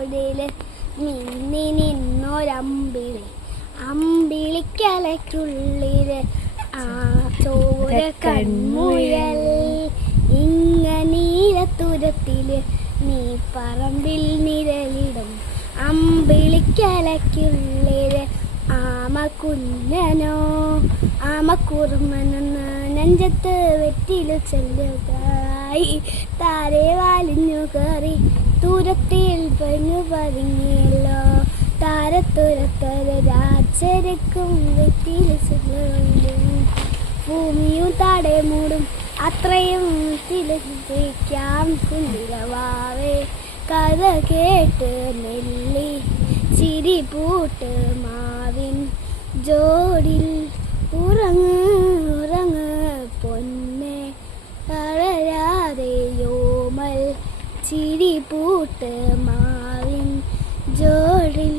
തോടില് മിന്നി നിന്നൊരമ്പിളി അമ്പിളിക്കലയ്ക്കുള്ളില് ആ ചോര കൺമുയൽ നീലത്തുരത്തില് നീ പറമ്പിൽ നിഴലിടും അമ്പിളിക്കലയ്ക്കുള്ളില് ആമ കുഞ്ഞനോ ആമ കുറുമനെന്ന് നെഞ്ചത്ത് വെറ്റില് ചെല്ലുകായി താരെ വാലിഞ്ഞു കയറി ദൂരത്തിൽ പെണ്ണു പതുങ്ങിയല്ലോ താരത്തുരത്തൊരു രാജരക്കും വെറ്റില് ചെല്ലും ഭൂമിയും താടെ മൂടും അത്രയും തിലക്കാം കുഞ്ഞിരവാവേ കഥ കേട്ട് നെല്ലി ചിരി പൂട്ട് മാവിൻ ജോഡിൽ ഉറങ്ങ് ഉറങ്ങ് പൊന്നെ തളരാതെ യോമൽ ചിരി പൂട്ട് മാവിൻ ജോഡിൽ